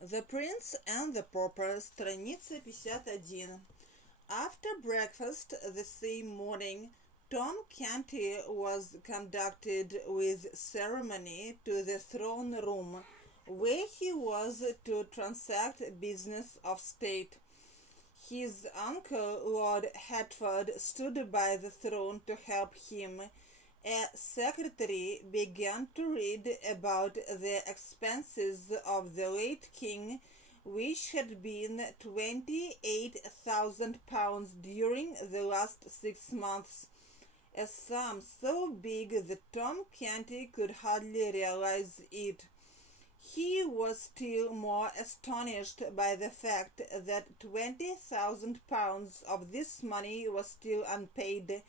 The Prince and the Pauper, страница 51. After breakfast the same morning, Tom Canty was conducted with ceremony to the throne room, where he was to transact business of state. His uncle, Lord Hertford, stood by the throne to help him. A secretary began to read about the expenses of the late king, which had been £28,000 during the last 6 months, a sum so big that Tom Canty could hardly realize it. He was still more astonished by the fact that £20,000 of this money was still unpaid,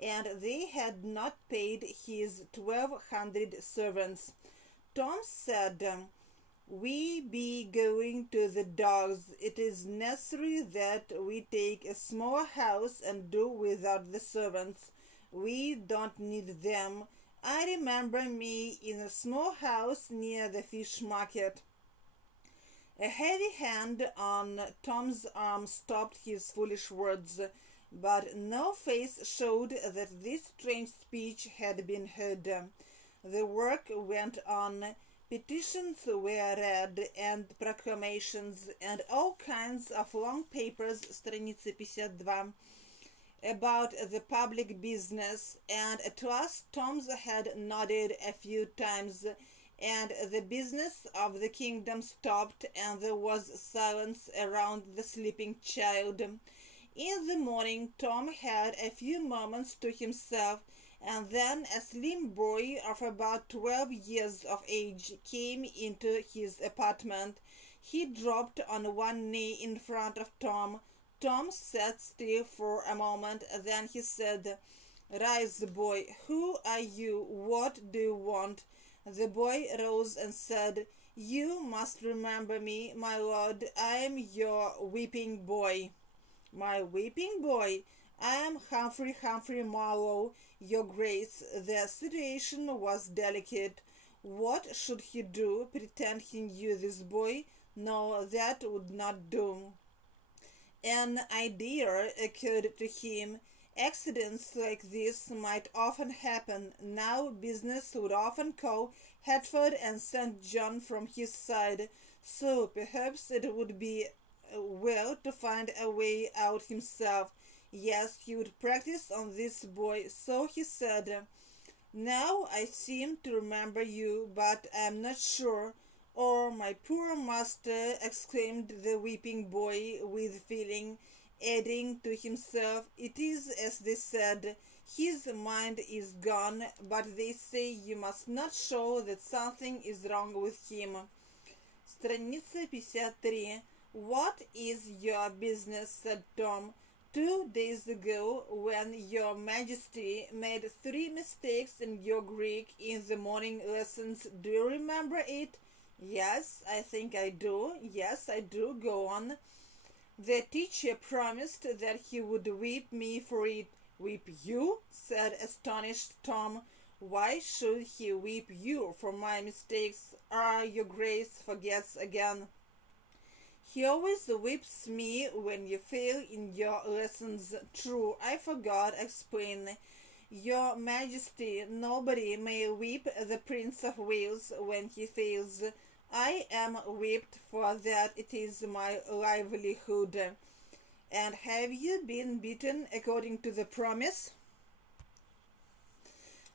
and they had not paid his 1,200 servants. Tom said, "We be going to the dogs. It is necessary that we take a small house and do without the servants. We don't need them. I remember me in a small house near the fish market." A heavy hand on Tom's arm stopped his foolish words, but no face showed that this strange speech had been heard. The work went on. Petitions were read, and proclamations, and all kinds of long papers, страница 52, about the public business, and at last Tom's head nodded a few times, and the business of the kingdom stopped, and there was silence around the sleeping child. In the morning Tom had a few moments to himself, and then a slim boy of about 12 years of age came into his apartment. He dropped on one knee in front of Tom. Tom sat still for a moment, then he said, "Rise, boy. Who are you? What do you want?" The boy rose and said, "You must remember me, my lord. I am your weeping boy." "My weeping boy? I am Humphrey Marlowe, your grace." The situation was delicate. What should he do? Pretend he knew this boy? No, that would not do. An idea occurred to him. Accidents like this might often happen. Now business would often call Hertford and St. John from his side, so perhaps it would be well to find a way out himself. Yes, he would practice on this boy. So he said, "Now I seem to remember you, but I am not sure." "Oh, my poor master!" exclaimed the weeping boy with feeling, adding to himself, "It is as they said, his mind is gone, but they say you must not show that something is wrong with him." Страница 53. "What is your business?" said Tom. "2 days ago, when your majesty made 3 mistakes in your Greek in the morning lessons, do you remember it?" "Yes, I think I do." "Yes, I do. Go on." "The teacher promised that he would whip me for it." "Whip you?" said astonished Tom. "Why should he whip you for my mistakes? Your grace forgets again." "He always whips me when you fail in your lessons." "True, I forgot. Explain." "Your majesty, nobody may whip the Prince of Wales when he fails. I am whipped for that. It is my livelihood." "And have you been beaten according to the promise?"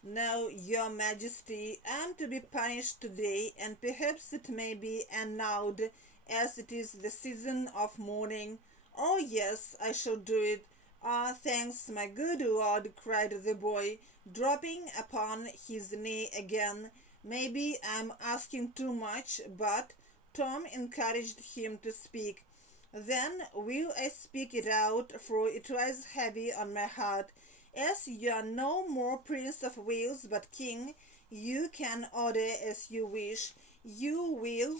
"No, your majesty. I am to be punished today, and perhaps it may be annulled, as it is the season of mourning." "Oh yes, I shall do it." "Ah, thanks, my good lord," cried the boy, dropping upon his knee again. "Maybe I'm asking too much, but—" Tom encouraged him to speak. "Then will I speak it out, for it lies heavy on my heart. As you are no more Prince of Wales but King, you can order as you wish. You will,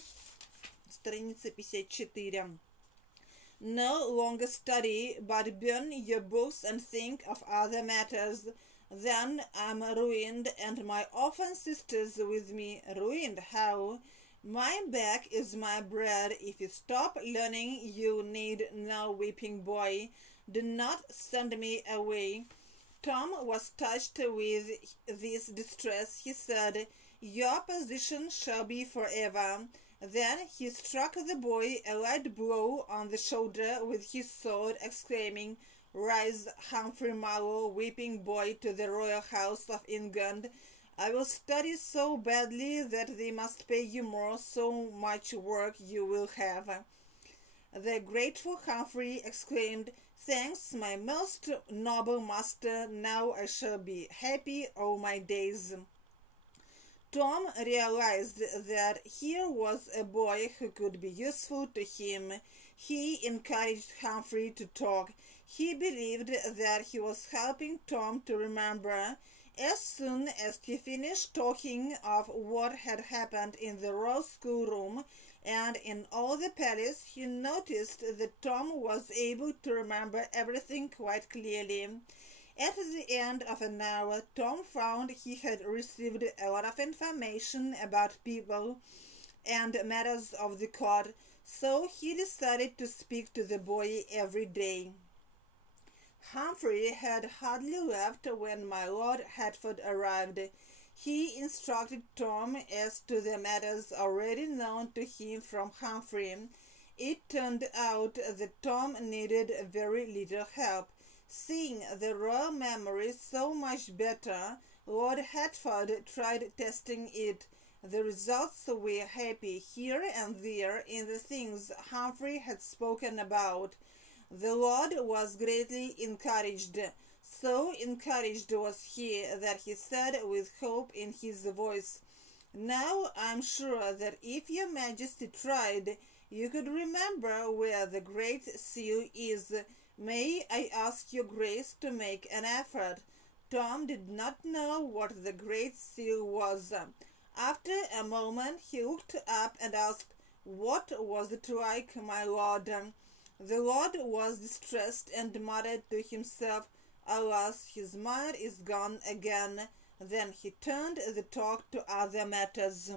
страница 54, no longer study, but burn your books and think of other matters. Then I'm ruined, and my orphan sisters with me." "Ruined? How?" My back is my bread. If you stop learning, you need no whipping boy. Do not send me away. Tom was touched with this distress. He said, "Your position shall be forever." Then he struck the boy a light blow on the shoulder with his sword, exclaiming, "Rise, Humphrey Marlowe, whipping boy to the royal house of England. I will study so badly that they must pay you more, so much work you will have." The grateful Humphrey exclaimed, "Thanks, my most noble master. Now I shall be happy all my days." Tom realized that here was a boy who could be useful to him. He encouraged Humphrey to talk. He believed that he was helping Tom to remember. As soon as he finished talking of what had happened in the royal schoolroom and in all the palace, he noticed that Tom was able to remember everything quite clearly. At the end of an hour, Tom found he had received a lot of information about people and matters of the court, so he decided to speak to the boy every day. Humphrey had hardly left when my Lord Hertford arrived. He instructed Tom as to the matters already known to him from Humphrey. It turned out that Tom needed very little help. Seeing the royal memory so much better, Lord Hertford tried testing it. The results were happy here and there in the things Humphrey had spoken about. The Lord was greatly encouraged. So encouraged was he that he said with hope in his voice, "Now I am sure that if your Majesty tried, you could remember where the Great Seal is. May I ask your Grace to make an effort?" Tom did not know what the Great Seal was. After a moment he looked up and asked, "What was it like, my lord?" The lord was distressed and muttered to himself, "Alas, his mind is gone again." Then he turned the talk to other matters.